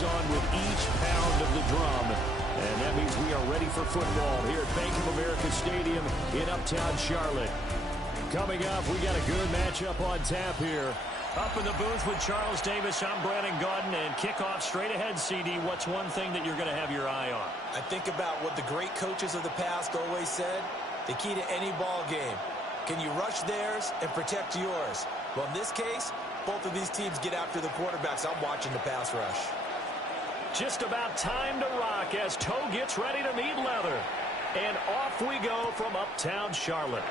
goes on with each pound of the drum. And that means we are ready for football here at Bank of America Stadium in Uptown Charlotte. Coming up, we got a good matchup on tap here. Up in the booth with Charles Davis, I'm Brandon Gaudin, and kickoff straight ahead, CD. What's one thing that you're going to have your eye on? I think about what the great coaches of the past always said. The key to any ball game. Can you rush theirs and protect yours? Well, in this case, both of these teams get after the quarterbacks. I'm watching the pass rush. Just about time to rock as Toe gets ready to meet leather. And off we go from Uptown Charlotte.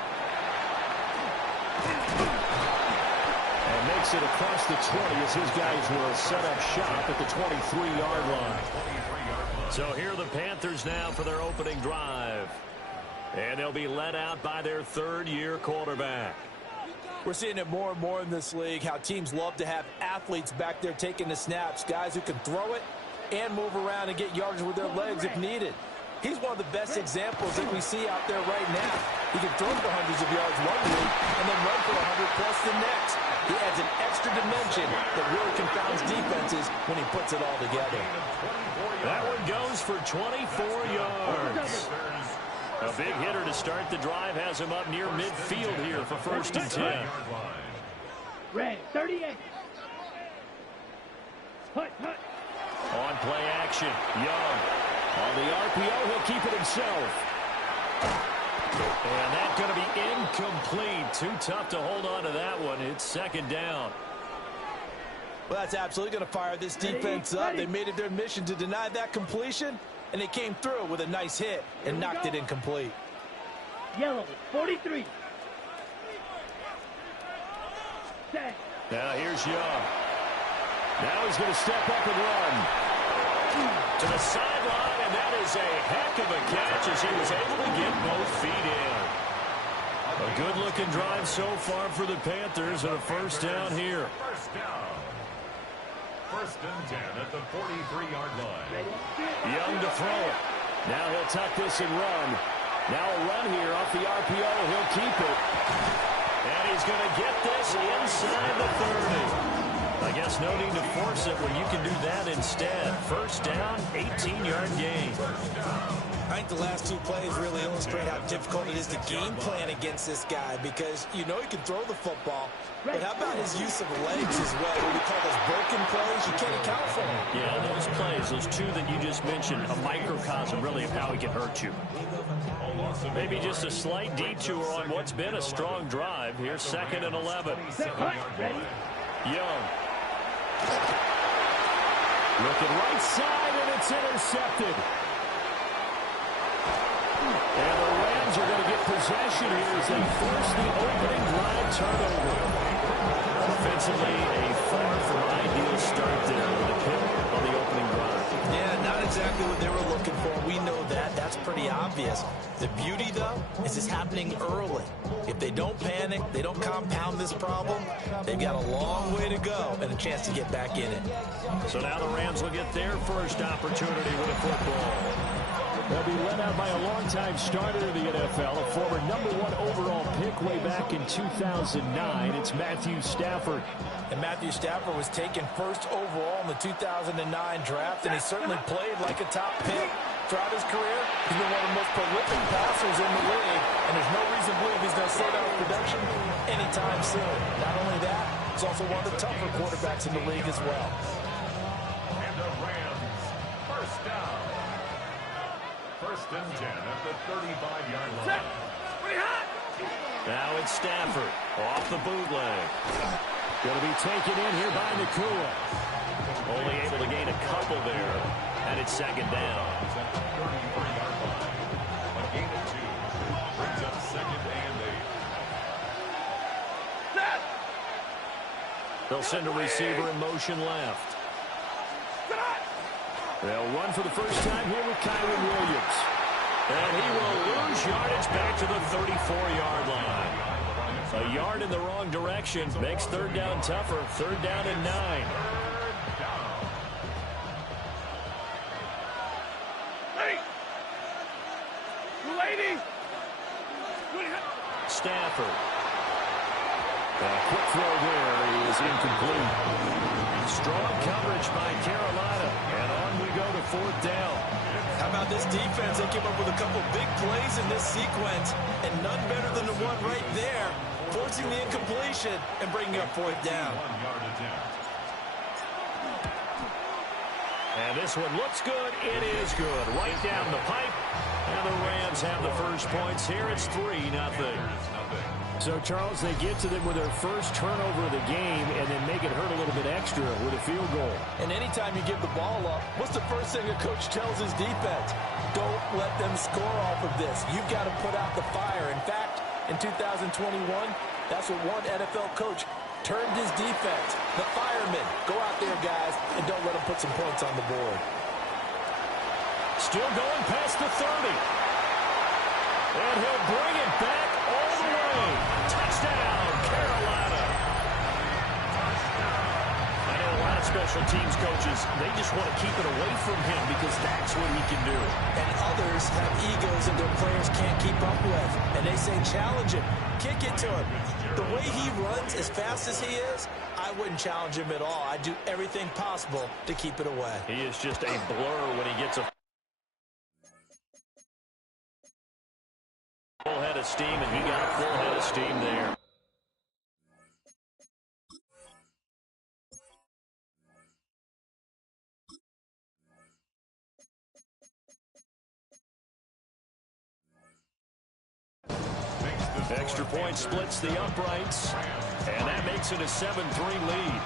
And makes it across the 20 as his guys will set up shop at the 23-yard line. So here are the Panthers now for their opening drive. And they'll be led out by their third-year quarterback. We're seeing it more and more in this league, how teams love to have athletes back there taking the snaps, guys who can throw it and move around and get yardage with their legs if needed. He's one of the best examples that we see out there right now. He can throw for hundreds of yards one week and then run for 100-plus the next. He adds an extra dimension that really confounds defenses when he puts it all together. That one goes for 24 yards. A big hitter to start the drive has him up near midfield here for 1st and 10. Red, 38. On play action, Young. On the RPO, he'll keep it himself. And that's going to be incomplete. Too tough to hold on to that one. It's 2nd down. Well, that's absolutely going to fire this defense up. They made it their mission to deny that completion, and they came through with a nice hit and knocked it incomplete. Yellow, 43. Set. Now here's Young. Now he's going to step up and run. To the sideline, and that is a heck of a catch as he was able to get both feet in. A good-looking drive so far for the Panthers, and a 1st down here. 1st and 10 at the 43-yard line. Young to throw it. Now he'll tuck this and run. Now a run here off the RPO. He'll keep it. And he's going to get this inside the 30. I guess no need to force it when you can do that instead. 1st down, 18-yard gain. I think the last two plays really illustrate how difficult it is to game plan against this guy because you know he can throw the football, but how about his use of legs as well? What we call those broken plays, you can't account for them. Yeah, those plays, those two that you just mentioned, a microcosm really of how he can hurt you. Maybe just a slight detour on what's been a strong drive. Here's 2nd and 11. Young. Looking right side, and it's intercepted. And the Rams are going to get possession here as they force the opening drive turnover. Offensively, a far from ideal start there with a pick on the opening drive. Yeah, not exactly what they were looking for. We know that. That's pretty obvious. The beauty, though, is it's happening early. If they don't panic, they don't compound this problem, they've got a long way to go and a chance to get back in it. So now the Rams will get their first opportunity with a football. They'll be led out by a longtime starter in the NFL, a former #1 overall pick way back in 2009. It's Matthew Stafford. And Matthew Stafford was taken 1st overall in the 2009 draft, and he certainly played like a top pick. Throughout his career, he's been one of the most prolific passers in the league, and there's no reason to believe he's going to slow down his production anytime soon. Not only that, he's also one of the tougher quarterbacks in the league as well. And the Rams, 1st down. 1st and 10 at the 35-yard line. Now it's Stafford off the bootleg. Going to be taken in here by Nakua. Only able to gain a couple there, and it's 2nd down. A gain of 2 brings up 2nd and 8. They'll send a receiver in motion left. They'll run for the first time here with Kyron Williams. And he will lose yardage back to the 34-yard line. A yard in the wrong direction makes 3rd down tougher. 3rd down and 9. Stafford. A quick throw there is incomplete. Strong coverage by Carolina. And 4th down. How about this defense? They came up with a couple big plays in this sequence, and none better than the one right there, forcing the incompletion and bringing up 4th down. And this one looks good. It is good. Right down the pipe. And the Rams have the first points here. It's 3-0. So, Charles, they get to them with their first turnover of the game and then make it hurt a little bit extra with a field goal. And anytime you give the ball up, what's the first thing a coach tells his defense? Don't let them score off of this. You've got to put out the fire. In fact, in 2021, that's what one NFL coach termed his defense. The firemen. Go out there, guys, and don't let them put some points on the board. Still going past the 30. And he'll bring it back all the way. Touchdown, Carolina. I know a lot of special teams coaches, they just want to keep it away from him because that's what he can do. And others have egos that their players can't keep up with. And they say challenge him, kick it to him. The way he runs as fast as he is, I wouldn't challenge him at all. I'd do everything possible to keep it away. He is just a blur when he gets a full head of steam, and he got a full head of steam there. Extra point splits the uprights, and that makes it a 7-3 lead.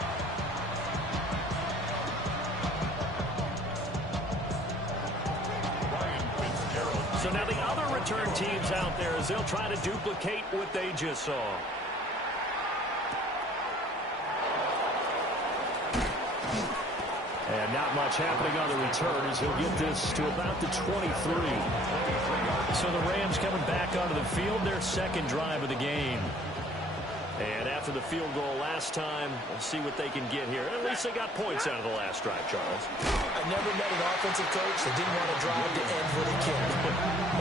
So now the other return teams out there as they'll try to duplicate what they just saw. And not much happening on the return as he'll get this to about the 23. So the Rams coming back onto the field, their second drive of the game. And after the field goal last time, we'll see what they can get here. At least they got points out of the last drive, Charles. I never met an offensive coach that didn't want to drive to end with a kick.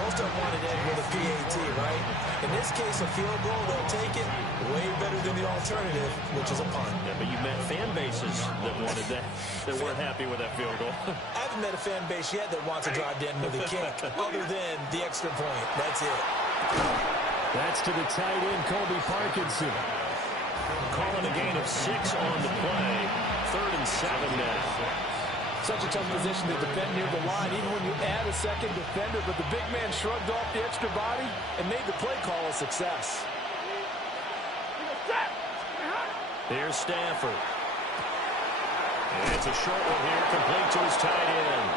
Most of them want to end with a PAT, right? In this case, a field goal, they'll take it way better than the alternative, which is a punt. Yeah, but you met fan bases that wanted that, that weren't happy with that field goal. I haven't met a fan base yet that wants to drive to end with a kick, other than the extra point. That's it. That's to the tight end, Colby Parkinson. Calling a gain of 6 on the play. 3rd and 7 now. Such a tough position to defend near the line, even when you add a second defender, but the big man shrugged off the extra body and made the play call a success. Here's Stafford. And it's a short one here, complete to his tight end.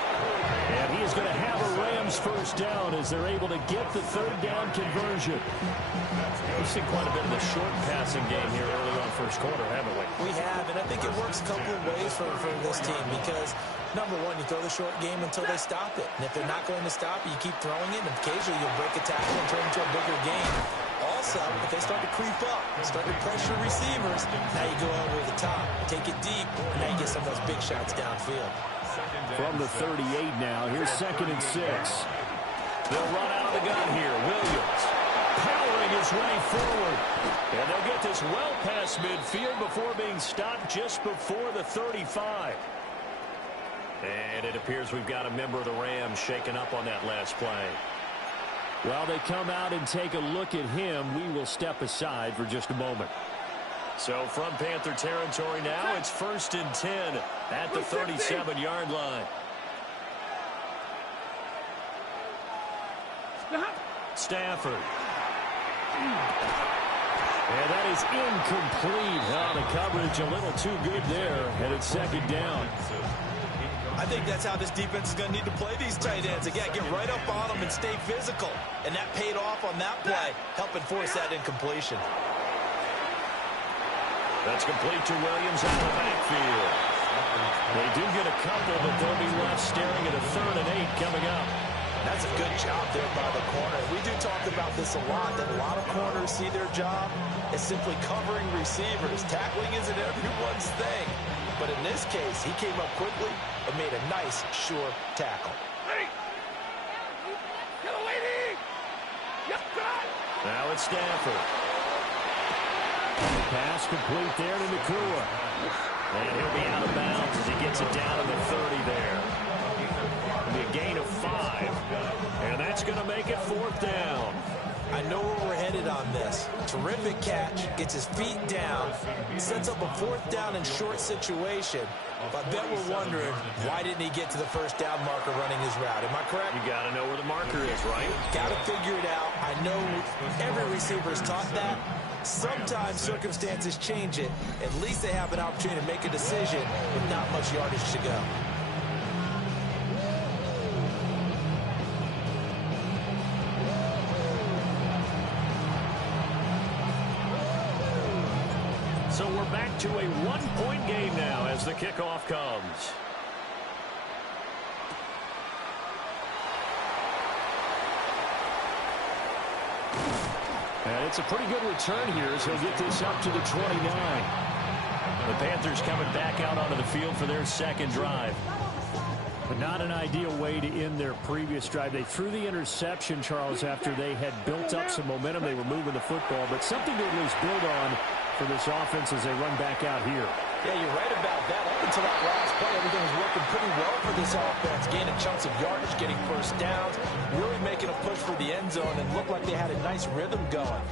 And he is going to have a Rams first down as they're able to get the 3rd down conversion. We've seen quite a bit of the short passing game here early on first quarter, haven't we? We have, and I think it works a couple of ways for this team because, number one, you throw the short game until they stop it. And if they're not going to stop it, you keep throwing it, and occasionally you'll break a tackle and turn into a bigger game. Also, if they start to creep up, start to pressure receivers, now you go over the top, take it deep, and now you get some of those big shots downfield. From the 38 now, here's 2nd and 6. They'll run out of the gun here. Williams powering his way forward. And they'll get this well past midfield before being stopped just before the 35. And it appears we've got a member of the Rams shaken up on that last play. While they come out and take a look at him, we will step aside for just a moment. So from Panther territory now, it's 1st and 10 at the 37-yard line. Stafford. And that is incomplete. The coverage a little too good there, and it's 2nd down. I think that's how this defense is going to need to play these tight ends. Again, get right up on them and stay physical. And that paid off on that play, helping force that incompletion. That's complete to Williams out of the backfield. They do get a couple, but they'll be left staring at a 3rd and 8 coming up. That's a good job there by the corner. We do talk about this a lot, that a lot of corners see their job as simply covering receivers. Tackling isn't everyone's thing. But in this case, he came up quickly and made a nice, sure tackle. Now it's Stafford. Pass complete there to Nakua. And he'll be out of bounds as he gets it down to the 30 there. this. Terrific catch, gets his feet down, sets up a fourth down and short situation. But I bet we're wondering, why didn't he get to the first down marker running his route? Am I correct? You got to know where the marker is, right? Got to figure it out. I know every receiver is taught that. Sometimes circumstances change it. At least they have an opportunity to make a decision with not much yardage to go. So we're back to a one-point game now as the kickoff comes. And it's a pretty good return here as he'll get this up to the 29. The Panthers coming back out onto the field for their second drive. But not an ideal way to end their previous drive. They threw the interception, Charles, after they had built up some momentum. They were moving the football, but something to at least build on for this offense as they run back out here. Yeah, you're right about that. Up until that last play, everything was working pretty well for this offense. Gaining chunks of yardage, getting first downs, really making a push for the end zone, and looked like they had a nice rhythm going.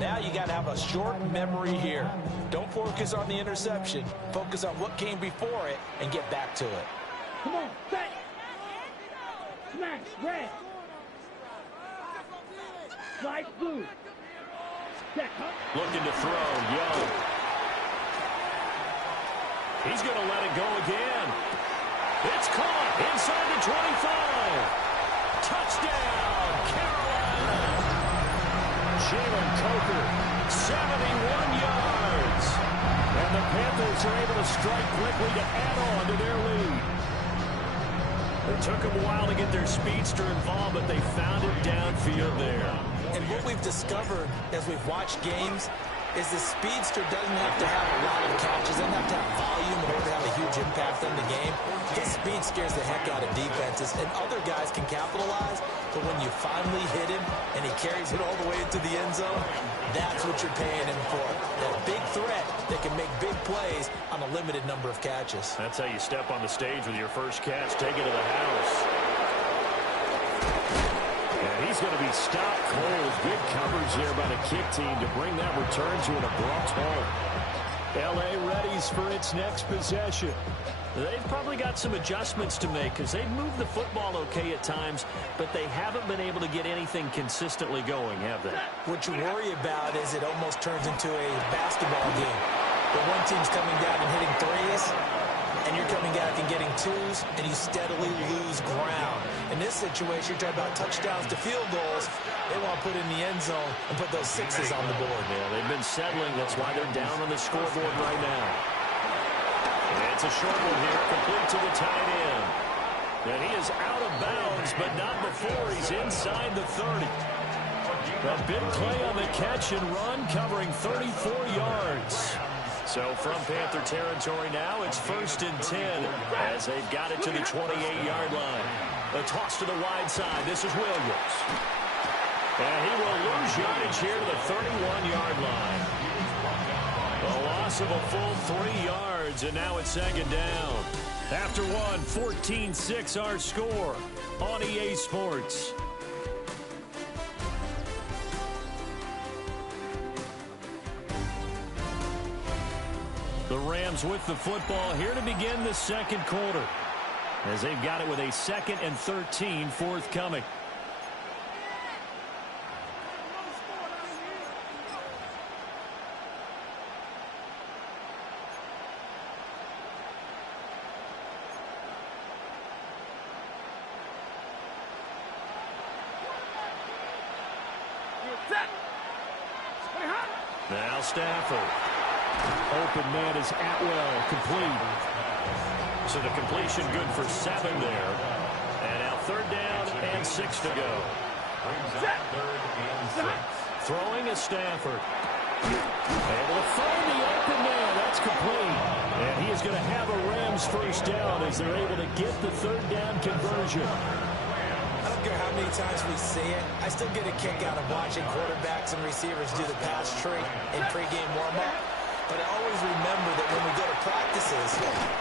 Now you got to have a short memory here. Don't focus on the interception. Focus on what came before it and get back to it. Come on, set. Smash, red. Slide blue. Set, huh? Looking to throw, Young. He's going to let it go again. It's caught inside the 25. Touchdown, Carolina. Jalen Coker, 71 yards. And the Panthers are able to strike quickly to add on to their lead. It took them a while to get their speedster involved, but they found it downfield there. And what we've discovered as we've watched games is the speedster doesn't have to have a lot of catches, doesn't have to have volume in order to have a huge impact on the game. His speed scares the heck out of defenses, and other guys can capitalize, but when you finally hit him and he carries it all the way into the end zone, that's what you're paying him for. That big threat that can make big plays on a limited number of catches. That's how you step on the stage with your first catch. Take it to the house. And he's going to be stopped cold. Good coverage there by the kick team to bring that return to an abrupt halt. L.A. readies for its next possession. They've probably got some adjustments to make because they've moved the football okay at times, but they haven't been able to get anything consistently going, have they? What you worry about is it almost turns into a basketball game. The one team's coming down and hitting threes, and you're coming down and getting twos, and you steadily lose ground. In this situation, you're talking about touchdowns to field goals. They want to put in the end zone and put those sixes on the board. Yeah, they've been settling. That's why they're down on the scoreboard right now. And it's a short one here, complete to the tight end. And he is out of bounds, but not before he's inside the 30. A big play on the catch and run, covering 34 yards. So from Panther territory now, it's 1st and 10 as they've got it to the 28-yard line. A toss to the wide side. This is Williams. And he will lose yardage here to the 31-yard line. A loss of a full 3 yards, and now it's 2nd down. After one, 14-6 our score on EA Sports. The Rams with the football here to begin the second quarter, as they've got it with a 2nd and 13 forthcoming. Now Stafford. Open man is Atwell, complete. So the completion good for 7 there. And now 3rd down and 6 to go. Throwing is Stafford. Able to find the open man. That's complete. And he is going to have a Rams first down as they're able to get the 3rd down conversion. I don't care how many times we see it. I still get a kick out of watching quarterbacks and receivers do the pass tree in pregame warm-up. But I always remember that when we go to practices,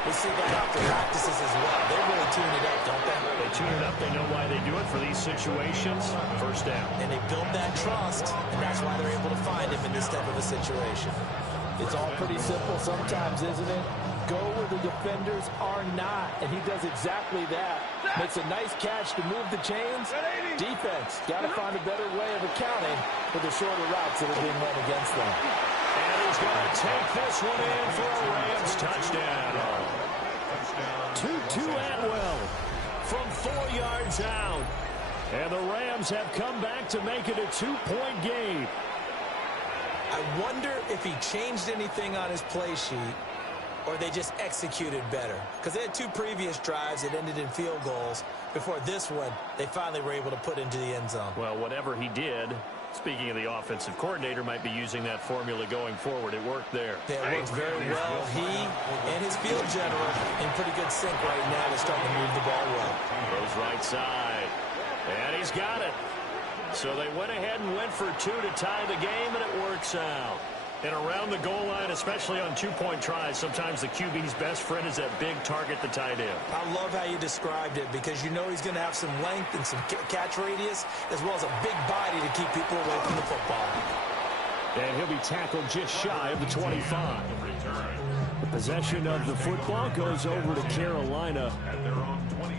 we see that after practices as well. They really tune it up, don't they? They tune it up. They know why they they do it for these situations. First down. And they build that trust, and that's why they're able to find him in this type of a situation. It's all pretty simple sometimes, isn't it? Go where the defenders are not, and he does exactly that. Makes a nice catch to move the chains. Defense, got to find a better way of accounting for the shorter routes that are being run against them. And he's going to take this one in for a Rams touchdown. Tutu Atwell from 4 yards out. And the Rams have come back to make it a 2-point game. I wonder if he changed anything on his play sheet or they just executed better. Because they had 2 previous drives that ended in field goals. Before this one, they finally were able to put into the end zone. Well, whatever he did, speaking of the offensive coordinator, might be using that formula going forward. It worked there. Yeah, it worked very well. He and his field general in pretty good sync right now. They're starting to move the ball well. Goes right side. And he's got it. So they went ahead and went for 2 to tie the game, and it works out. And around the goal line, especially on 2-point tries, sometimes the QB's best friend is that big target, the tight end. I love how you described it because you know he's going to have some length and some catch radius as well as a big body to keep people away from the football. And he'll be tackled just shy of the 25. The possession of the football goes over to Carolina.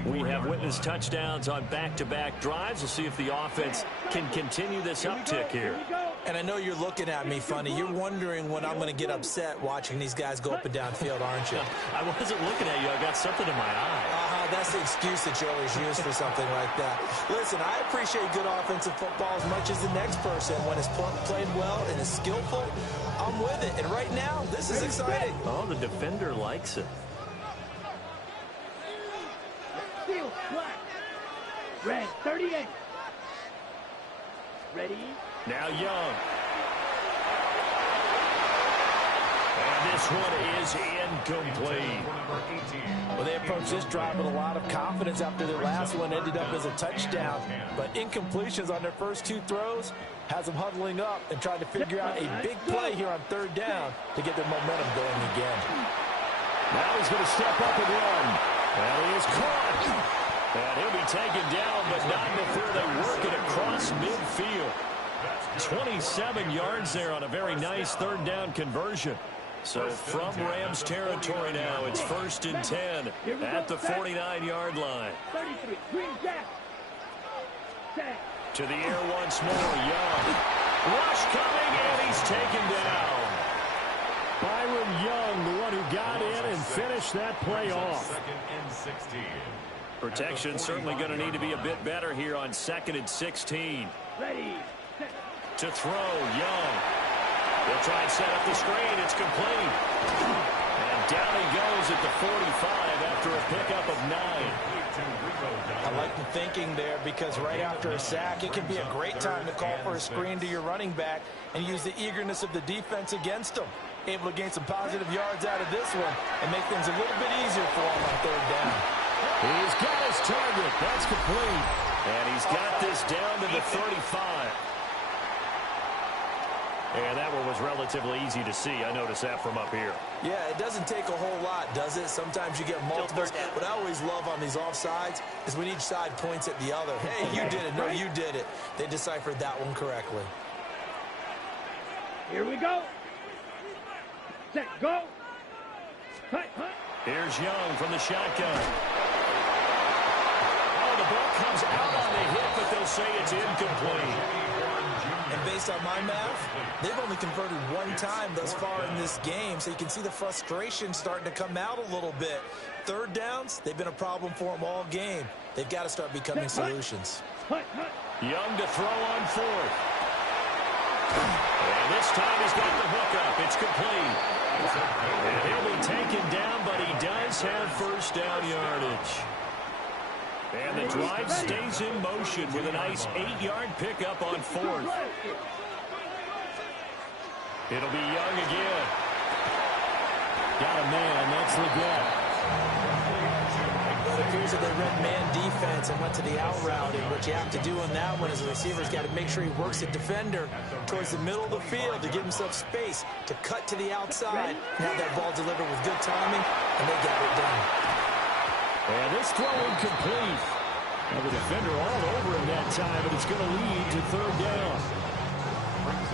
We have witnessed touchdowns on back-to-back drives. We'll see if the offense can continue this uptick here. And I know you're looking at me funny. You're wondering when I'm going to get upset watching these guys go up and down field, aren't you? I wasn't looking at you. I got something in my eye. That's the excuse that you always use for something like that. Listen, I appreciate good offensive football as much as the next person. When it's played well and is skillful, I'm with it. And right now, this is exciting. Oh, the defender likes it. Field flat. Red 38. Ready? Now Young. And this one is incomplete. Well, they approached this drive with a lot of confidence after their last one ended up as a touchdown. But incompletions on their first 2 throws has them huddling up and trying to figure out a big play here on 3rd down to get their momentum going again. Now he's going to step up and run. And he is caught. And he'll be taken down, but not before they work it across midfield. 27 yards there on a very nice 3rd down conversion. So from Rams territory now, it's 1st and 10 at the 49-yard line. 33. Green jack. To the air once more, Young. Rush coming, and he's taken down. Byron Young, the one who got in and finished that play off. 2nd and 16. Protection certainly going to need to be a bit better here on 2nd and 16. Ready. Set. To throw, Young. They'll try and set up the screen. It's complete. And down he goes at the 45 after a pickup of 9. I like the thinking there because right after a sack, it can be a great time to call for a screen to your running back and use the eagerness of the defense against them. Able to gain some positive yards out of this one and make things a little bit easier for him on 3rd down. He's got his target. That's complete. And he's got this down to the 35. And that one was relatively easy to see. I noticed that from up here. Yeah, it doesn't take a whole lot, does it? Sometimes you get multiples. What I always love on these offsides is when each side points at the other. Hey, you did it. No, you did it. They deciphered that one correctly. Here we go. Set. Go. Cut. Hunt. Here's Young from the shotgun. Oh, the ball comes out on the hit, but they'll say it's incomplete. And based on my math, they've only converted 1 time thus far in this game, so you can see the frustration starting to come out a little bit. 3rd downs, they've been a problem for them all game. They've got to start becoming solutions. Young to throw on 4th. And this time he's got the hook up. It's complete. And he'll be taken down, but he does have 1st down yardage. And the drive stays in motion with a nice 8-yard pickup on 4th. It'll be Young again. Got a man. That's Leggett. Well, it appears that they read man defense and went to the out route. And what you have to do on that one is the receiver's got to make sure he works the defender towards the middle of the field to give himself space to cut to the outside and have that ball delivered with good timing, and they got it done. And this throw incomplete. Well, the defender all over him that time, but it's going to lead to third down.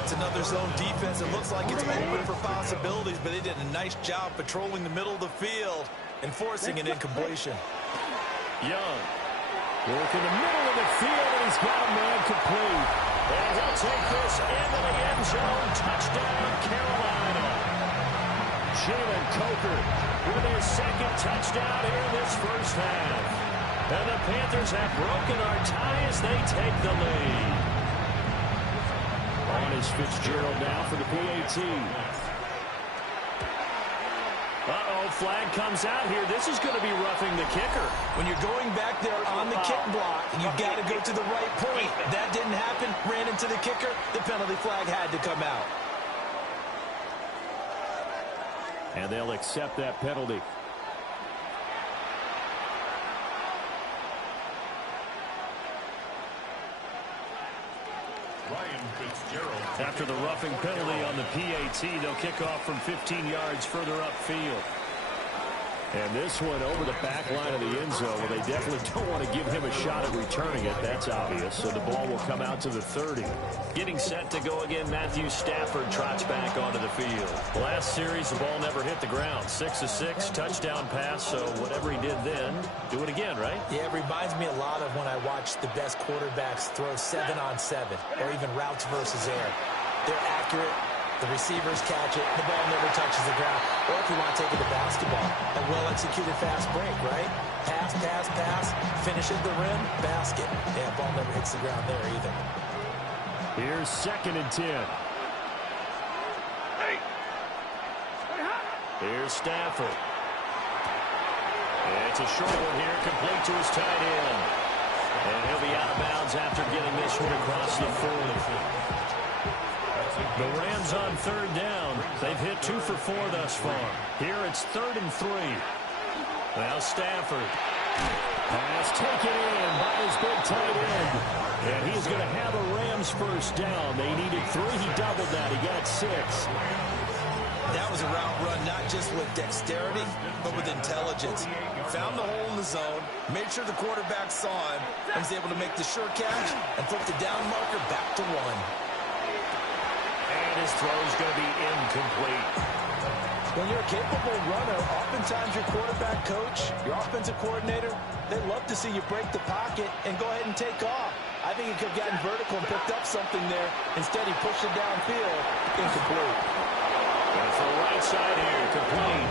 It's another zone defense. It looks like it's open for possibilities, but they did a nice job patrolling the middle of the field and forcing an incompletion. Young working the middle of the field, and he's got a man complete. And he'll take this into the end zone. Touchdown, Carolina. Jalen Coker with his second touchdown here in this first half. And the Panthers have broken our tie as they take the lead. On is Fitzgerald now for the PAT. Uh-oh, flag comes out here. This is going to be roughing the kicker. When you're going back there on the kick block, you've got to go to the right point. That didn't happen. Ran into the kicker. The penalty flag had to come out. And they'll accept that penalty. After the roughing penalty on the PAT, they'll kick off from 15 yards further upfield. And this one over the back line of the end zone. Well, they definitely don't want to give him a shot at returning it. That's obvious. So the ball will come out to the 30. Getting set to go again, Matthew Stafford trots back onto the field. Last series, the ball never hit the ground. 6 of 6, touchdown pass. So whatever he did then, do it again, right? Yeah, it reminds me a lot of when I watch the best quarterbacks throw 7-on-7 or even routes versus air. They're accurate. The receivers catch it. The ball never touches the ground. Or if you want to take it to basketball, a well-executed fast break, right? Pass, pass, pass. Finish at the rim, basket. Yeah, ball never hits the ground there either. Here's 2nd and 10. Here's Stafford. It's a short one here, complete to his tight end. And he'll be out of bounds after getting this one across the 40. The Rams on 3rd down. They've hit 2 for 4 thus far. Here it's 3rd and 3. Now Stafford. Pass taken in by his big tight end. And he's going to have a Rams first down. They needed 3. He doubled that. He got 6. That was a route run not just with dexterity, but with intelligence. Found the hole in the zone, made sure the quarterback saw him, and was able to make the sure catch and flip the down marker back to 1. And his throw is going to be incomplete. When you're a capable runner, oftentimes your quarterback coach, your offensive coordinator, they love to see you break the pocket and go ahead and take off. I think he could have gotten vertical and picked up something there. Instead, he pushed it downfield. Incomplete. And for the right side here, complete.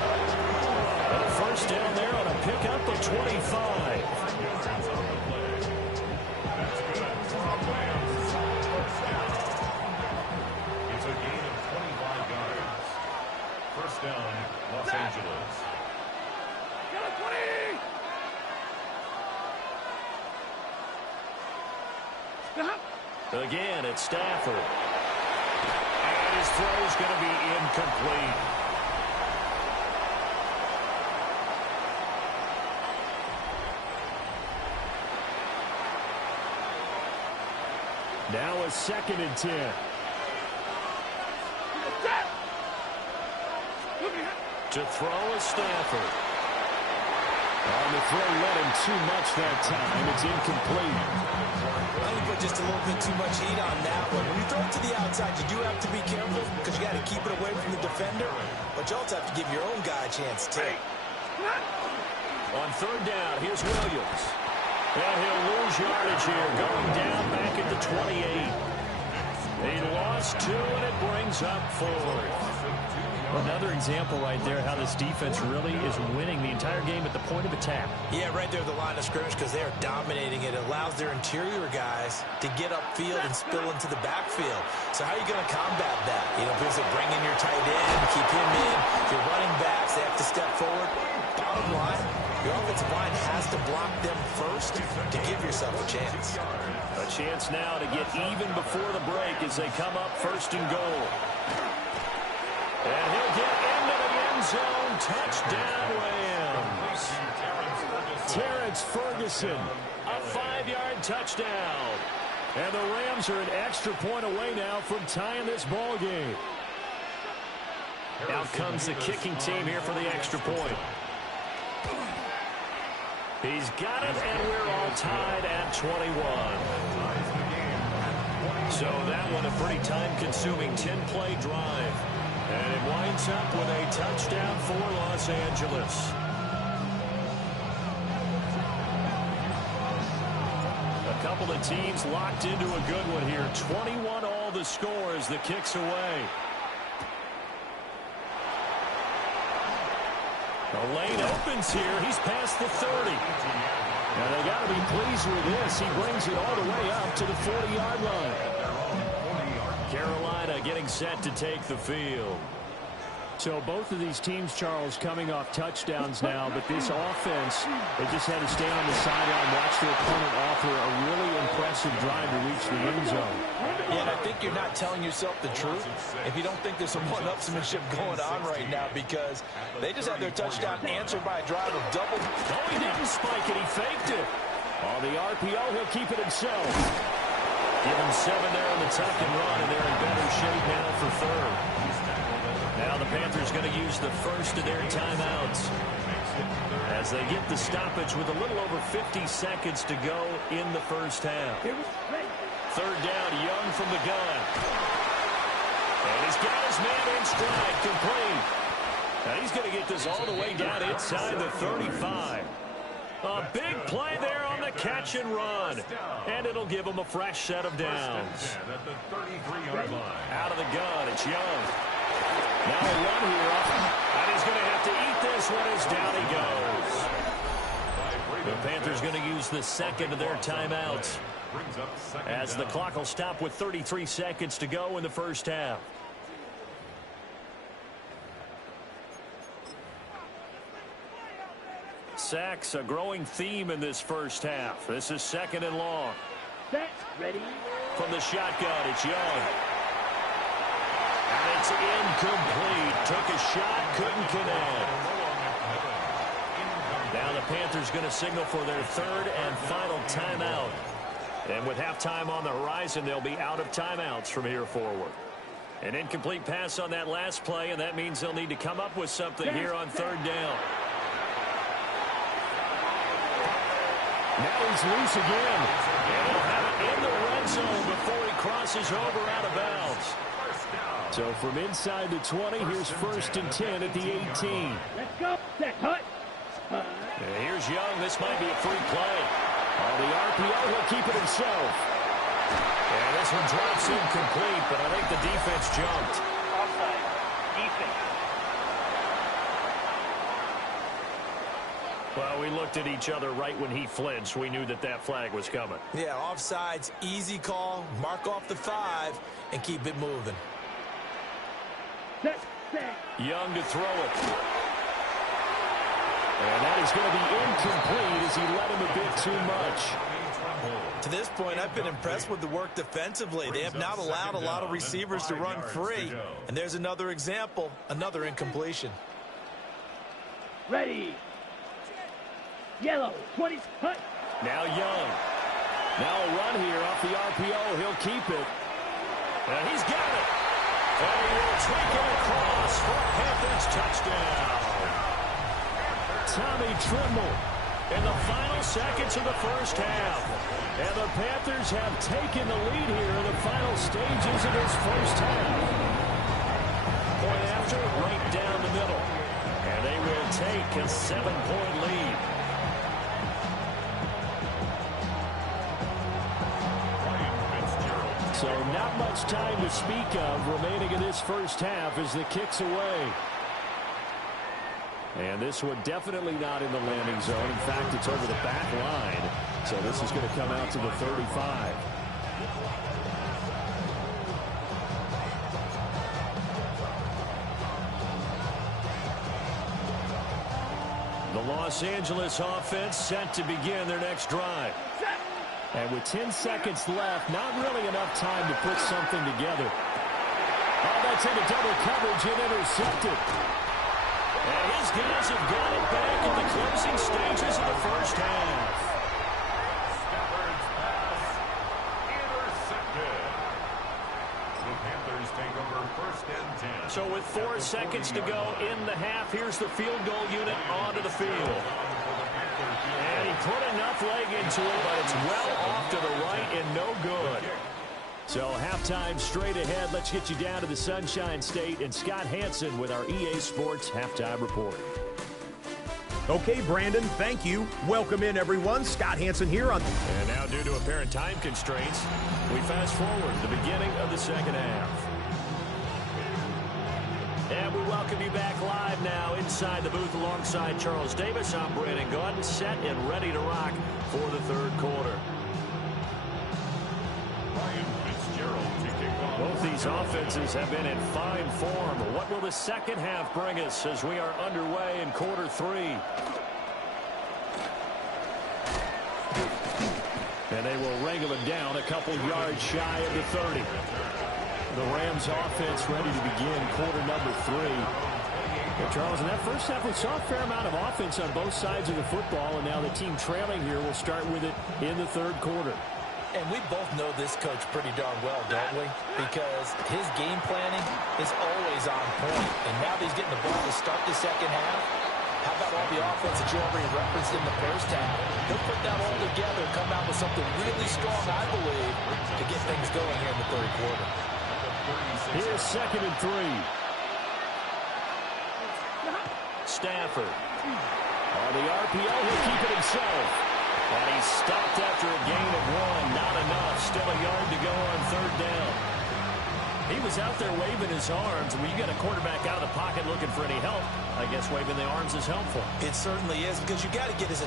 And a first down there on a pickup of 25. Down, Los Angeles. Again, it's Stafford. And his throw is going to be incomplete. Now a 2nd and 10. To throw is Stafford. On the throw led him too much that time. It's incomplete. I think put just a little bit too much heat on that one. When you throw it to the outside, you do have to be careful because you got to keep it away from the defender. But you also have to give your own guy a chance, too. On 3rd down, here's Williams. And he'll lose yardage here, going down back at the 28. He lost 2, and it brings up 4. Another example right there how this defense really is winning the entire game at the point of attack. Yeah, right there at the line of scrimmage because they are dominating it. It allows their interior guys to get upfield and spill into the backfield. So how are you going to combat that? You know, because they bring in your tight end, keep him in. If you're running backs, they have to step forward. Bottom line, your offensive line has to block them first to give yourself a chance. A chance now to get even before the break as they come up 1st and goal. And he'll get into the end zone. Touchdown, Rams. Terrence Ferguson, a 5-yard touchdown. And the Rams are an extra point away now from tying this ball game. Out comes the kicking team here for the extra point. He's got it, and we're all tied at 21. So that one a pretty time-consuming 10-play drive. And it winds up with a touchdown for Los Angeles. A couple of teams locked into a good one here. 21 all the score as the kick's away. The lane opens here. He's past the 30. Now they got to be pleased with this. He brings it all the way up to the 40-yard line. Carolina getting set to take the field. So both of these teams, Charles, coming off touchdowns now, but this offense, they just had to stay on the sideline, watch their opponent offer a really impressive drive to reach the end zone. Yeah, and I think you're not telling yourself the truth if you don't think there's some one-upsmanship going on right now, because they just had their touchdown answered by a drive of double. Oh, he didn't spike it. He faked it. On the RPO, he'll keep it himself. Give him 7 there on the tuck and run, and they're in better shape now for third. Now the Panthers going to use the first of their timeouts as they get the stoppage with a little over 50 seconds to go in the first half. Third down, Young from the gun. And he's got his man in stride, complete. Now he's going to get this all the way down inside the 35. A big play there on the catch and run. And it'll give him a fresh set of downs. Out of the gun, it's Young. Now a run here, and he's going to have to eat this one as down he goes. The Panthers going to use the second of their timeouts as the clock will stop with 33 seconds to go in the first half. Sacks, a growing theme in this first half. This is second and long. Ready? From the shotgun, it's Young. And it's incomplete. Took a shot, couldn't connect. Now the Panthers going to signal for their third and final timeout. And with halftime on the horizon, they'll be out of timeouts from here forward. An incomplete pass on that last play, and that means they'll need to come up with something here on third down. Now he's loose again. And he'll have it in the red zone before he crosses over out of bounds. So from inside the 20, here's first and 10 at the 18. Let's go. Set, cut. And here's Young. This might be a free play. On the RPO, he'll keep it himself. And this one drops incomplete, but I think the defense jumped. Offside. Defense. Well, we looked at each other right when he flinched. We knew that that flag was coming. Yeah, offsides, easy call. Mark off the 5 and keep it moving. Set. Young to throw it. And that is going to be incomplete as he let him a bit too much. To this point, I've been impressed with the work defensively. They have not allowed a lot of receivers to run free. And there's another example, another incompletion. Ready. Yellow. 20. Cut. Now Young. Now a run here off the RPO. He'll keep it. And he's got it. And he will take it across for a Panthers touchdown. Tommy Trimble in the final seconds of the first half. And the Panthers have taken the lead here in the final stages of this first half. Point after, right down the middle. And they will take a 7-point lead. So not much time to speak of remaining in this first half as the kick's away. And this one definitely not in the landing zone. In fact, it's over the back line. So this is going to come out to the 35. The Los Angeles offense set to begin their next drive. And with 10 seconds left, not really enough time to put something together. Oh, that's into double coverage and intercepted. And his guys have got it back in the closing stages of the first half. Stafford's pass intercepted. The Panthers take over first and 10. So with 4 seconds to go in the half, here's the field goal unit onto the field. And he put enough leg into it, but it's well off to the right and no good. So halftime straight ahead. Let's get you down to the Sunshine State and Scott Hansen with our EA Sports Halftime Report. Okay, Brandon, thank you. Welcome in, everyone. Scott Hansen here on... And now, due to apparent time constraints, we fast forward to the beginning of the second half. And we welcome you back live now inside the booth alongside Charles Davis. I'm Brandon Gaudin, set and ready to rock for the third quarter. Both these offenses have been in fine form. What will the second half bring us as we are underway in quarter three? And they will wrangle it down a couple yards shy of the 30. The Rams offense ready to begin quarter number three. Well, Charles, in that first half, we saw a fair amount of offense on both sides of the football, and now the team trailing here will start with it in the third quarter. And we both know this coach pretty darn well, don't we? Because his game planning is always on point. And now that he's getting the ball to start the second half, how about all the offense that you already referenced in the first half? He'll put that all together and come out with something really strong, I believe, to get things going here in the third quarter. Here's 2nd and 3. Stafford. On the RPO, he'll keep it himself. And he's stopped after a gain of 1. Not enough. Still a yard to go on third down. He was out there waving his arms. When you get a quarterback out of the pocket looking for any help, I guess waving the arms is helpful. It certainly is, because you got to get his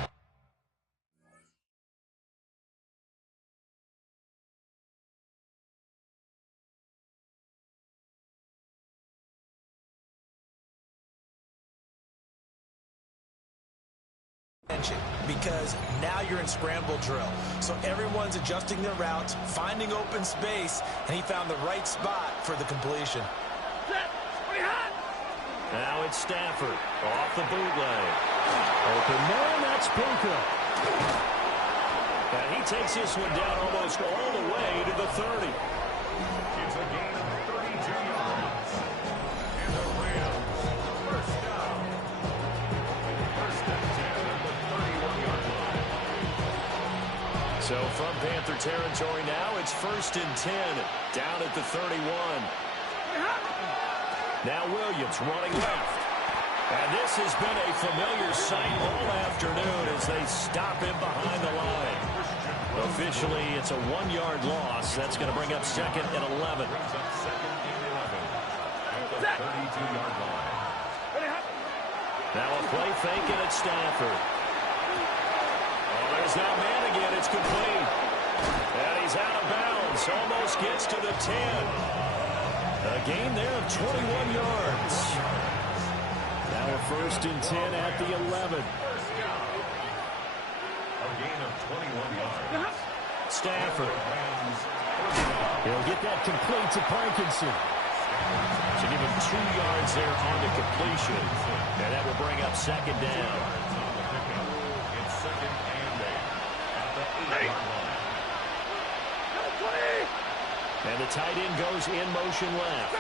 attention, because now you're in scramble drill. So everyone's adjusting their routes, finding open space, and he found the right spot for the completion. Now it's Stafford off the bootleg. Open man, that's Puka. And he takes this one down almost all the way to the 30. It's a gain of 32 yards. And the Rams, first down. First and 10 at the 31-yard line. So from Panther territory now, it's 1st and 10 down at the 31. Now Williams running left. And this has been a familiar sight all afternoon as they stop him behind the line. Officially, it's a 1-yard loss. That's going to bring up 2nd and 11. Brings up 2nd and 11 at the 32-yard line. Now a play fake and it's Stafford. Oh, there's that man again. It's complete. And he's out of bounds. Almost gets to the 10. A gain there of 21 yards. Now a 1st and 10 at the 11. A gain of 21 yards. Stafford. He'll get that complete to Parkinson. So give him 2 yards there on the completion. And that will bring up 2nd down. It's 2nd and 8 at the 8-yard line. And the tight end goes in motion left.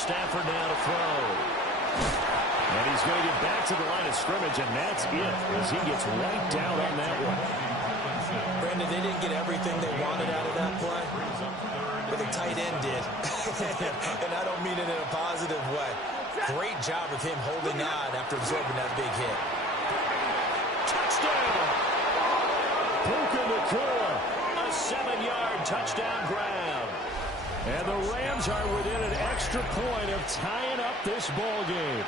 Stafford now to throw. And he's going to get back to the line of scrimmage, and that's it as he gets right down on that one. Brandon, they didn't get everything they wanted out of that play, but the tight end did. And I don't mean it in a positive way. Great job with him holding on after absorbing that big hit. Touchdown! Puka Nacua, a 7-yard touchdown grab. And the Rams are within an extra point of tying up this ball game.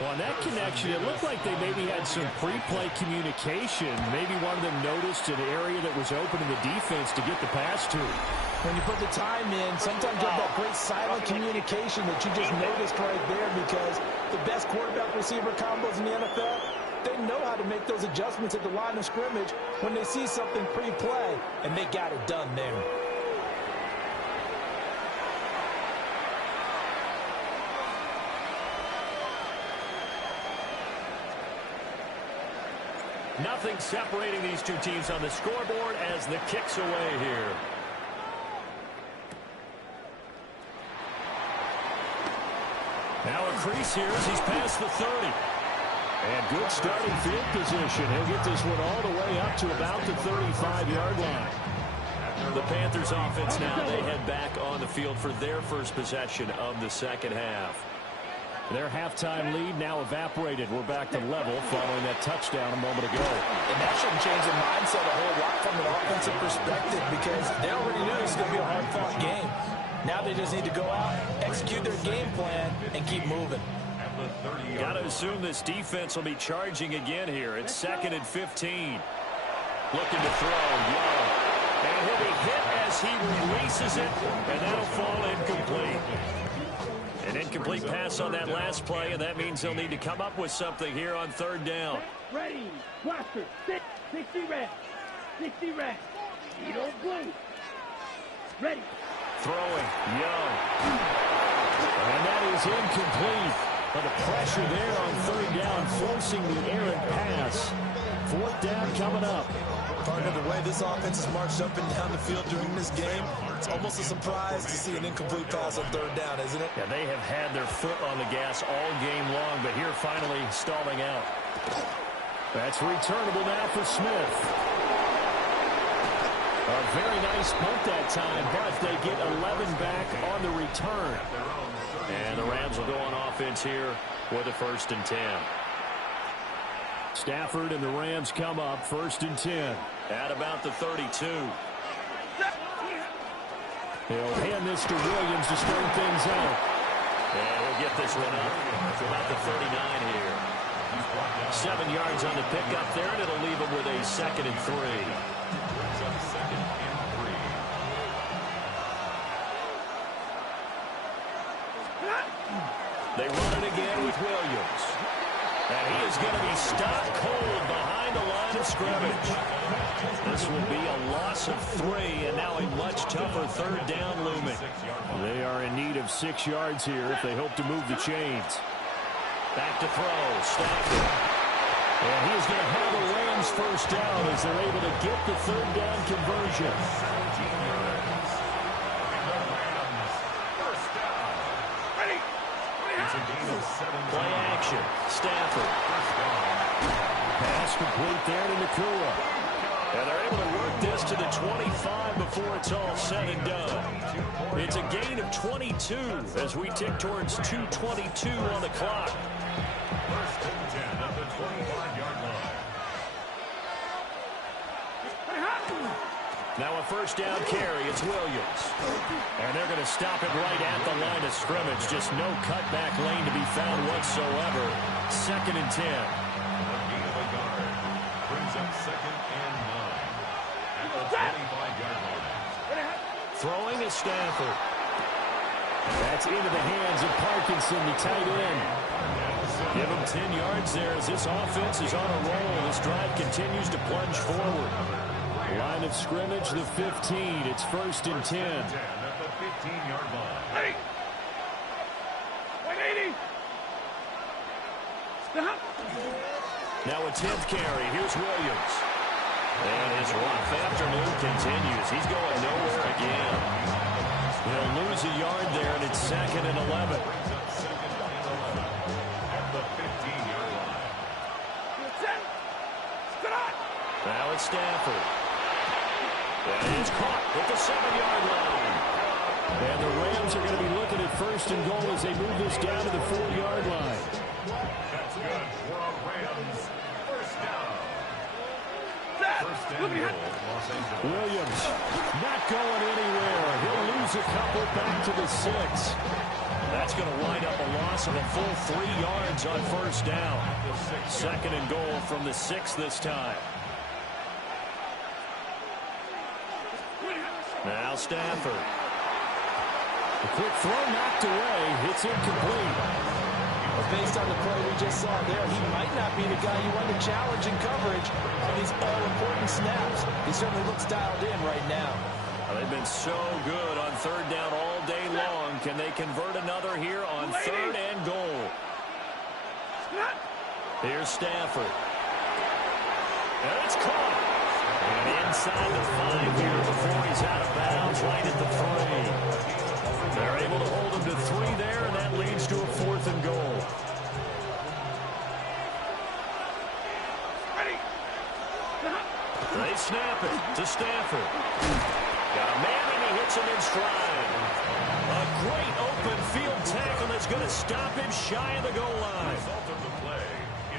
Well, on that connection, it looked like they maybe had some pre-play communication. Maybe one of them noticed an area that was open in the defense to get the pass to. When you put the time in, sometimes you have that great silent communication that you just noticed right there, because the best quarterback-receiver combos in the NFL, they know how to make those adjustments at the line of scrimmage when they see something pre-play, and they got it done there. Nothing separating these two teams on the scoreboard as the kick's away here. Now a crease here as he's past the 30. And good starting field position. He'll get this one all the way up to about the 35-yard line. The Panthers offense now, they head back on the field for their first possession of the second half. Their halftime lead now evaporated. We're back to level following that touchdown a moment ago. And that shouldn't change their mindset a whole lot from an offensive perspective because they already knew it was going to be a hard-fought game. Now they just need to go out, execute their game plan, and keep moving. Got to assume this defense will be charging again here. It's 2nd and 15. Looking to throw. Young. And he'll be hit as he releases it, and that'll fall incomplete. An incomplete pass on that last play, and that means they'll need to come up with something here on 3rd down. Ready. Roster. 60 red. 60 red. Edo blue. Ready. Throwing. Young. And that is incomplete. But the pressure there on 3rd down, forcing the errant pass. 4th down coming up. Part of the way this offense has marched up and down the field during this game, it's almost a surprise to see an incomplete pass on 3rd down, isn't it? Yeah, they have had their foot on the gas all game long, but here finally stalling out. That's returnable now for Smith. A very nice punt that time, but they get 11 back on the return. And the Rams will go on offense here with a 1st and 10. Stafford and the Rams come up 1st and 10. At about the 32. He'll hand this to Williams to start things out. And he'll get this one up to about the 39 here. 7 yards on the pickup there, and it'll leave him with a 2nd and 3. They run it again with Williams. And he is going to be stopped cold behind the line of scrimmage. This will be a loss of 3, and now a much tougher 3rd down looming. They are in need of 6 yards here if they hope to move the chains. Back to throw, Stafford. And he is going to have the Rams 1st down as they're able to get the 3rd down conversion. Play action. Stafford. Pass complete there to Nakua. And they're able to work this to the 25 before it's all said and done. It's a gain of 22 as we tick towards 2:22 on the clock. 1st and 10 at the 25-yard line. Now a 1st down carry. It's Williams. And they're going to stop it right at the line of scrimmage. Just no cutback lane to be found whatsoever. 2nd and 10. A gain of a yard brings up 2nd and 9 at the 25-yard line. Throwing is Stafford. That's into the hands of Parkinson, the tight end. Give him 10 yards there as this offense is on a roll. This drive continues to plunge forward. Line of scrimmage, the 15. It's 1st and 10. At the 15-yard line. 180. Stop. Now a 10th carry. Here's Williams. And his rough afternoon continues. He's going nowhere again. He'll lose a yard there, and it's 2nd and 11. At the 15-yard line. Now it's Stafford. And it's caught at the 7-yard line. And the Rams are going to be looking at 1st and goal as they move this down to the 4-yard line. That's good for a Rams 1st down. 1st and goal, Los Angeles. Williams not going anywhere. He'll lose a couple back to the 6. That's going to wind up a loss of a full 3 yards on 1st down. 2nd and goal from the 6 this time. Now Stafford. A quick throw knocked away. It's incomplete. Well, based on the play we just saw there, he might not be the guy you want to challenge in coverage on these all-important snaps. He certainly looks dialed in right now. Well, they've been so good on 3rd down all day long. Can they convert another here on 3rd and goal? Here's Stafford. And it's caught. And inside the 5 here before he's out of bounds, right at the 3. They're able to hold him to 3 there, and that leads to a 4th and goal. They snap it to Stafford. Got a man, and he hits him in stride. A great open field tackle that's going to stop him shy of the goal line. The result of the play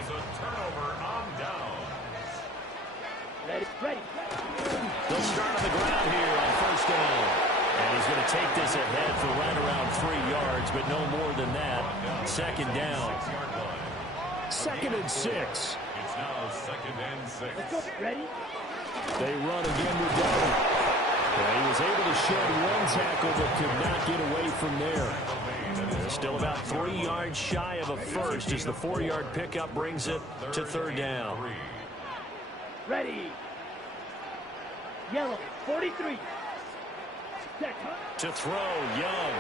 is a turnover on downs. Ready. They'll start on the ground here on first down. And he's going to take this ahead for right around 3 yards, but no more than that. Second down. 2nd and 6. It's now 2nd and 6. Let's go. Ready? They run again with Donald. Yeah, he was able to shed one tackle but could not get away from there. Still about 3 yards shy of a first as the 4-yard pickup brings it to 3rd down. Ready. Yellow. 43. Set. To throw, Young.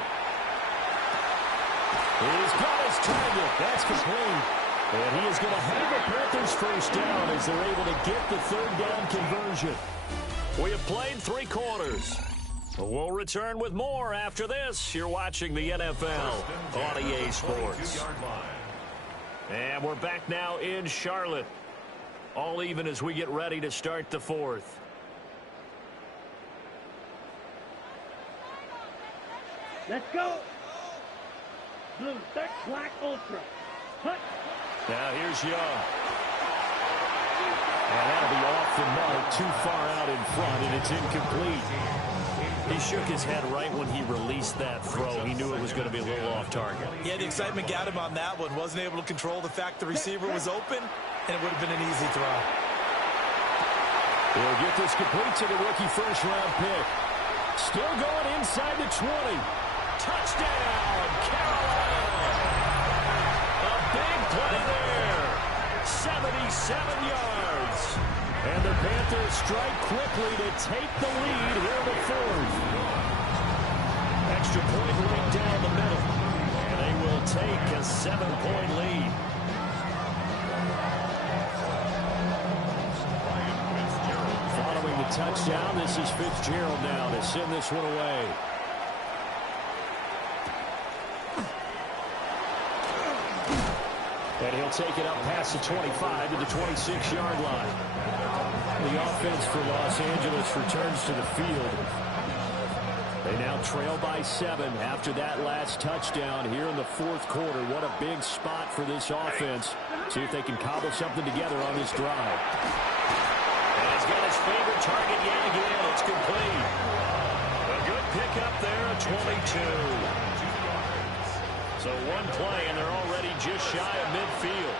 He's got his target. That's complete. And he is going to have the Panthers first down as they're able to get the 3rd down conversion. We have played 3 quarters. We'll return with more after this. You're watching the NFL on EA Sports. And we're back now in Charlotte. All even as we get ready to start the 4th. Let's go. Blue, 3rd black ultra. Hut. Now here's Young. And that'll be off the mark, too far out in front, and it's incomplete. He shook his head right when he released that throw. He knew it was going to be a little off target. Yeah, the excitement got him on that one. Wasn't able to control the fact the receiver was open, and it would have been an easy throw. He'll get this complete to the rookie first-round pick. Still going inside the 20. Touchdown, Carolina! A big play there. 77 yards. And the Panthers strike quickly to take the lead here in the 4th. Extra point right down the middle. And they will take a 7-point lead. Following the touchdown, this is Fitzgerald now to send this one away. And he'll take it up past the 25 to the 26-yard line. The offense for Los Angeles returns to the field. They now trail by 7 after that last touchdown here in the 4th quarter. What a big spot for this offense. See if they can cobble something together on this drive. And he's got his favorite target yet again. It's complete. A good pickup there at 22. So one play, and they're already just shy of midfield.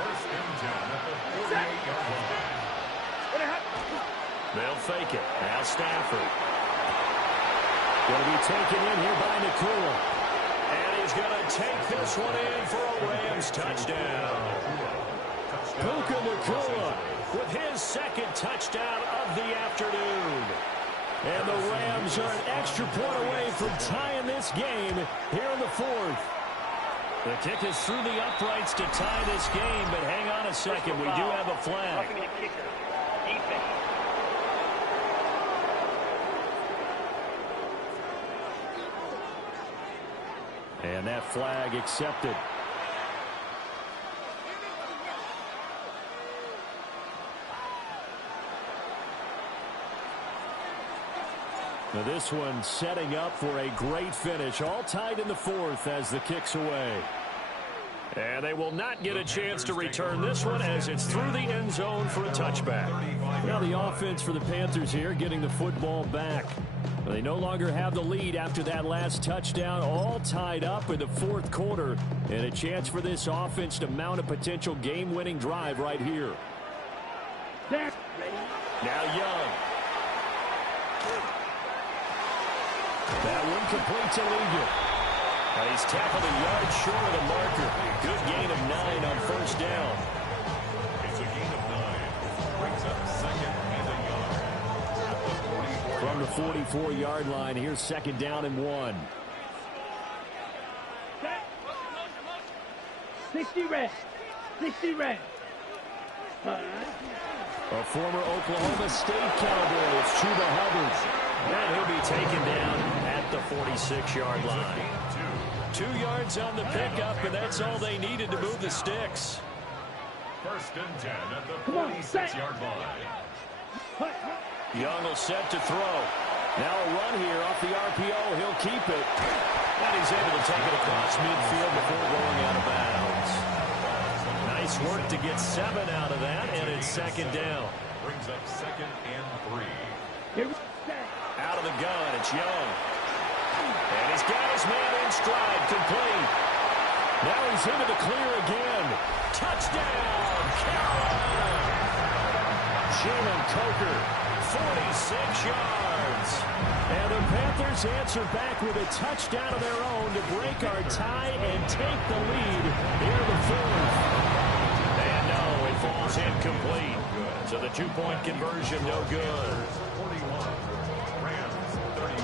First and 10 at the 48-yard line. They'll fake it. Now Stafford. Going to be taken in here by Nakua. And he's going to take this one in for a Rams touchdown. Puka Nakua with his 2nd touchdown of the afternoon. And the Rams are an extra point away from tying this game here in the 4th. The kick is through the uprights to tie this game, but hang on a second. We do have a flag. And that flag accepted. Now this one setting up for a great finish. All tied in the 4th as the kick's away. And they will not get a chance to return this one as it's through the end zone for a touchback. Now the offense for the Panthers here getting the football back. They no longer have the lead after that last touchdown. All tied up in the 4th quarter. And a chance for this offense to mount a potential game-winning drive right here. Now Young. That one complete to Liga. And he's tackled a yard short of the marker. Good gain of 9 on first down. It's a gain of 9. Brings up 2nd and a yard. At the 44. From the 44-yard line, here's 2nd down and 1. 60 red. 60 red. A former Oklahoma State Cowboy, it's Chuba Hubbard. And he'll be taken down at the 46-yard line. 2 yards on the pickup, and that's all they needed to move the sticks. First and 10 at the 46-yard line. Young will set to throw. Now a run here off the RPO. He'll keep it. And he's able to take it across midfield before going out of bounds. Nice work to get 7 out of that, and it's second down. Brings up 2nd and 3. Out of the gun, it's Young. And he's got his man in stride, complete. Now he's into the clear again. Touchdown, Carolina! Jalen Coker, 46 yards. And the Panthers answer back with a touchdown of their own to break our tie and take the lead here in the 4th. And no, it falls incomplete. So the 2-point conversion, no good. 41. Rams 35.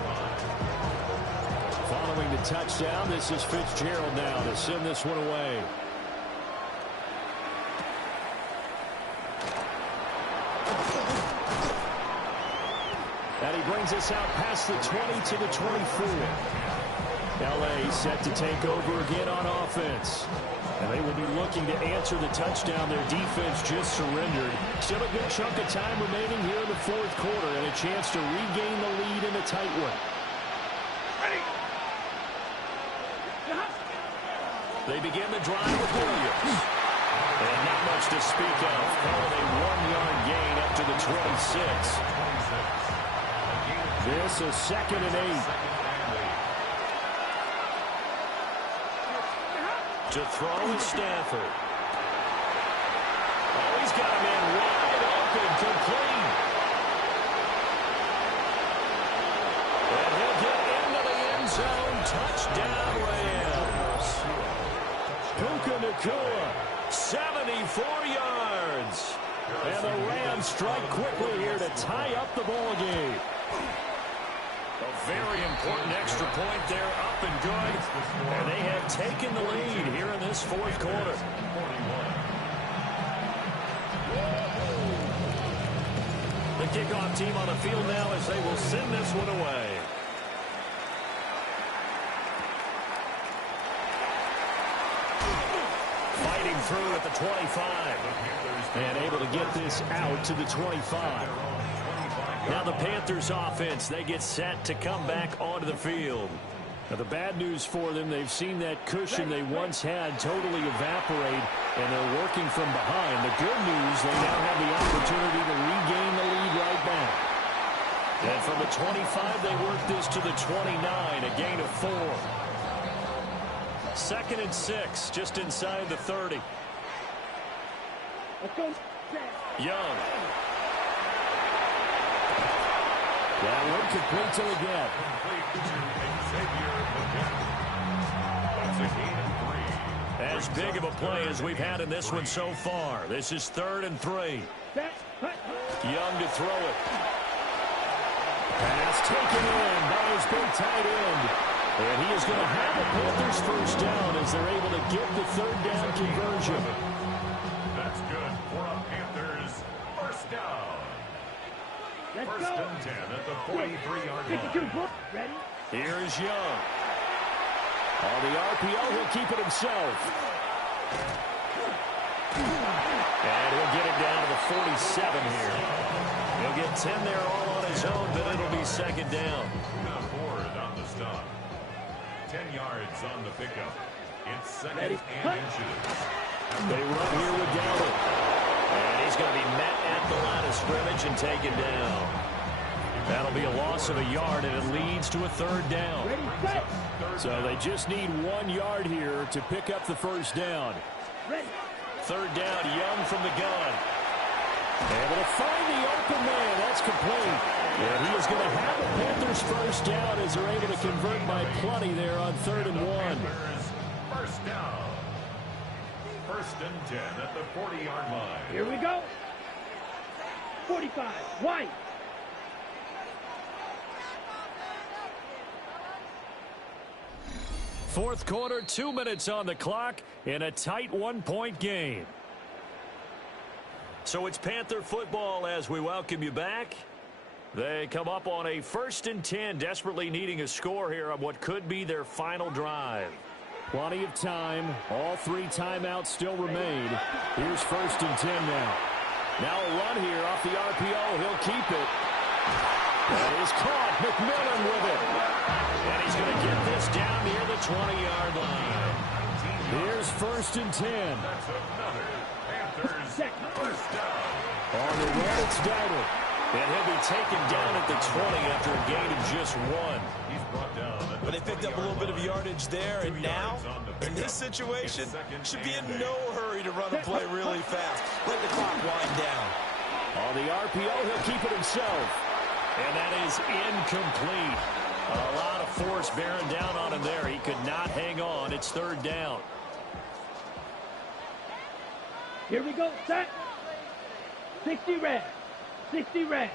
Following the touchdown, this is Fitzgerald now to send this one away. And he brings us out past the 20 to the 24. L.A. set to take over again on offense. And they will be looking to answer the touchdown their defense just surrendered. Still a good chunk of time remaining here in the 4th quarter and a chance to regain the lead in a tight one. They begin the drive with Williams. And not much to speak of. Calling a 1-yard gain up to the 26. This is 2nd and 8. To throw is Stafford. Oh, he's got a man wide open, complete. And he'll get into the end zone. Touchdown, Rams. Puka Nacua, 74 yards. And the Rams strike quickly here to tie up the ball game. A very important extra point there, up and good. And they have taken the lead here in this 4th quarter. The kickoff team on the field now as they will send this one away. Fighting through at the 25. And able to get this out to the 25. Now the Panthers offense, they get set to come back onto the field. Now the bad news for them, they've seen that cushion they once had totally evaporate, and they're working from behind. The good news, they now have the opportunity to regain the lead right back. And from the 25, they work this to the 29, a gain of 4. 2nd and 6, just inside the 30. Young. That one complete to again. As big of a play as we've had in this one so far. This is 3rd and 3. Young to throw it. Pass taken in by his big tight end. And he is going to have the Panthers first down as they're able to get the 3rd down conversion. That's good for a Panthers first down. First and 10 at the 43-yard line. Here's Young. On the RPO, he'll keep it himself. And he'll get it down to the 47 here. He'll get 10 there all on his own, but it'll be 2nd down. Now forward on the stop. 10 yards on the pickup. It's 2nd and inches. They run here with Gallup. And he's going to be met at the line of scrimmage and taken down. That'll be a loss of a yard, and it leads to a 3rd down. So they just need 1 yard here to pick up the first down. 3rd down, Young from the gun. Able to find the open man. That's complete. And he is going to have the Panthers first down as they're able to convert by plenty there on 3rd and 1. First down. 1st and 10 at the 40-yard line. Here we go. 45. White. Fourth quarter, 2 minutes on the clock in a tight 1-point game. So it's Panther football as we welcome you back. They come up on a 1st and 10, desperately needing a score here on what could be their final drive. Plenty of time. All 3 timeouts still remain. Here's 1st and 10 now. Now a run here off the RPO. He'll keep it. That is caught. McMillan with it. And he's going to get this down near the 20-yard line. Here's 1st and 10. That's another Panthers first down. On the run, it's Dowdle. And he'll be taken down at the 20 after a gain of just 1. He's brought down. But they picked up a little bit of yardage there, and now, in this situation, should be in no hurry to run a play really fast. Let the clock wind down. On the RPO, he'll keep it himself. And that is incomplete. A lot of force bearing down on him there. He could not hang on. It's 3rd down. Here we go, set. 60 red. 60 red.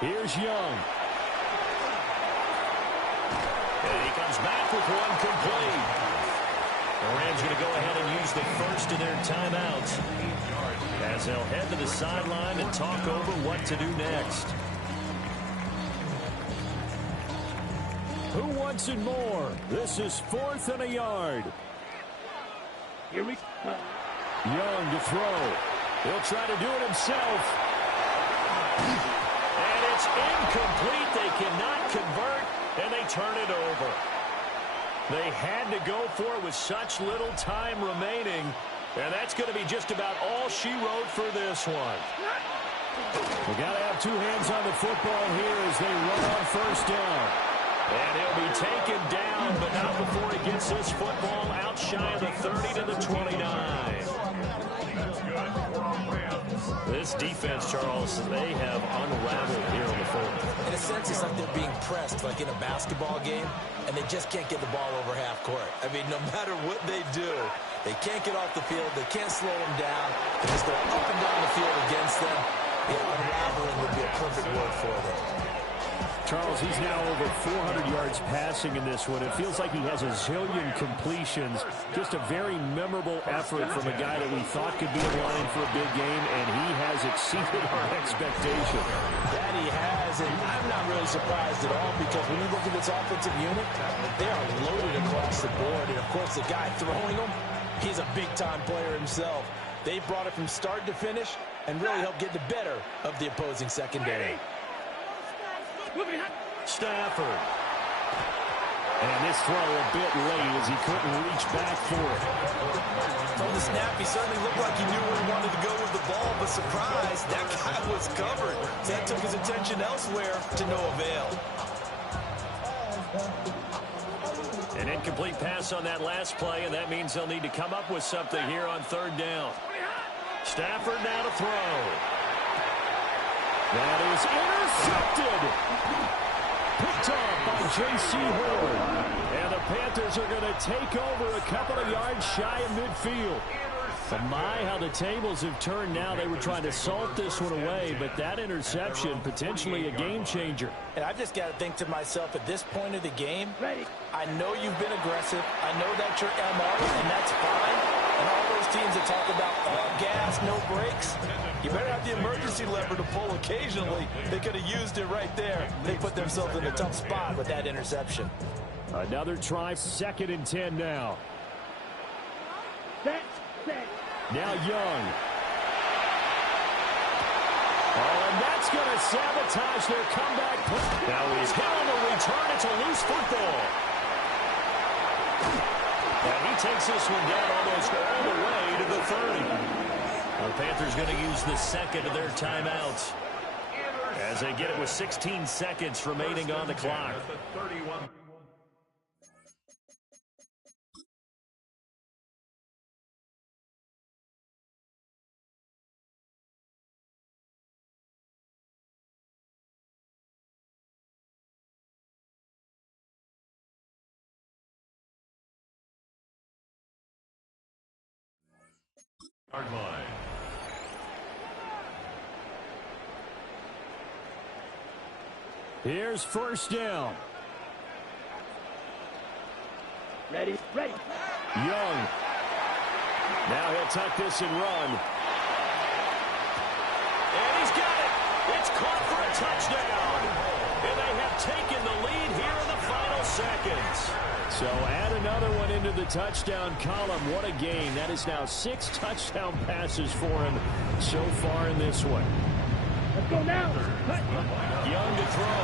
Here's Young. And he comes back with one complete. The Rams going to go ahead and use the first of their timeouts as they'll head to the sideline and talk over what to do next. Who wants it more? This is 4th and a yard. Here we go. Young to throw. He'll try to do it himself. And it's incomplete. They cannot convert, and they turn it over. They had to go for it with such little time remaining, and that's going to be just about all she wrote for this one. We got to have 2 hands on the football here as they run on 1st down. And he'll be taken down, but not before he gets this football out shy of the 30 to the 29. This defense, Charles, they have unraveled here in the 4th. In a sense, it's like they're being pressed, like in a basketball game, and they just can't get the ball over half court. I mean, no matter what they do, they can't get off the field. They can't slow them down. They just go up and down the field against them. Yeah, unraveling would be a perfect word for them. Charles, he's now over 400 yards passing in this one. It feels like he has a zillion completions. Just a very memorable effort from a guy that we thought could be in line for a big game, and he has exceeded our expectation. That he has, and I'm not really surprised at all because when you look at this offensive unit, they are loaded across the board. And, of course, the guy throwing them, he's a big-time player himself. They brought it from start to finish and really helped get the better of the opposing secondary. Stafford. And this throw a bit late as he couldn't reach back for it. From the snap, he certainly looked like he knew where he wanted to go with the ball, but surprise, that guy was covered. So that took his attention elsewhere to no avail. An incomplete pass on that last play, and that means they'll need to come up with something here on 3rd down. Stafford now to throw. That is intercepted. Picked up by J.C. Horn. And the Panthers are going to take over a couple of yards shy of midfield. But my, how the tables have turned now. They were trying to salt this one away, but that interception, potentially a game changer. And I've just got to think to myself, at this point of the game, I know you've been aggressive. I know that's your MO, and that's fine. And all those teams that talk about all gas, no brakes, you better have the emergency lever to pull occasionally. They could have used it right there. They put themselves in a tough spot with that interception. Another try, 2nd and 10 now. Set. Now Young. Oh, and that's going to sabotage their comeback. Now he's got on the return. It's a loose football. And he takes this one down almost all the way to the 30. The Panthers going to use the 2nd of their timeouts as they get it with 16 seconds remaining on the clock. Yard line. Here's first down. Ready, ready. Young. Now he'll tuck this and run. And he's got it. It's caught for a touchdown. And they have taken the lead here in the final seconds. So add another one into the touchdown column. What a game. That is now 6 touchdown passes for him so far in this one. Let's go now. Cut. Young to throw.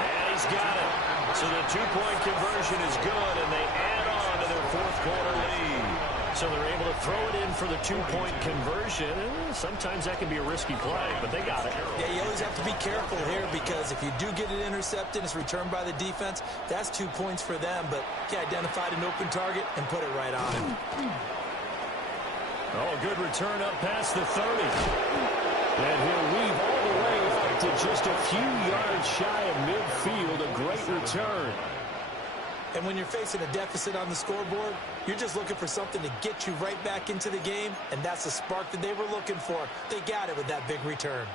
And he's got it. So the 2-point conversion is good, and they add on to their fourth quarter lead. So they're able to throw it in for the 2-point conversion. And sometimes that can be a risky play, but they got it. Yeah, you always have to be careful here because if you do get it intercepted, it's returned by the defense. That's 2 points for them, but he identified an open target and put it right on him. Oh, good return up past the 30. And he'll weave all the way up to just a few yards shy of midfield. A great return. And when you're facing a deficit on the scoreboard, you're just looking for something to get you right back into the game, and that's the spark that they were looking for. They got it with that big return.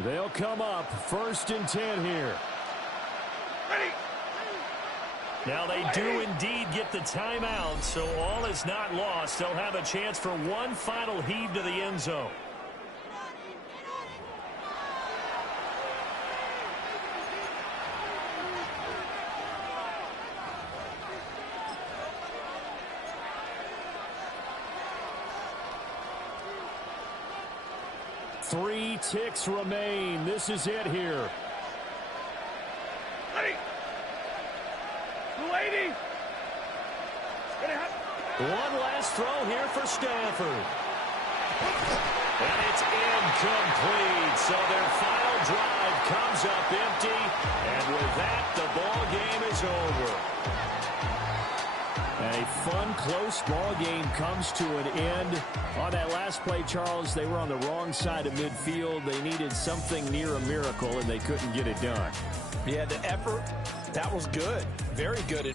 They'll come up 1st and 10 here. Now they do indeed get the timeout, so all is not lost. They'll have a chance for one final heave to the end zone. Three ticks remain. This is it here. One last throw here for Stanford. And it's incomplete. So their final drive comes up empty. And with that, the ball game is over. And a fun, close ball game comes to an end. On that last play, Charles, they were on the wrong side of midfield. They needed something near a miracle, and they couldn't get it done. Yeah, the effort, that was good. Very good.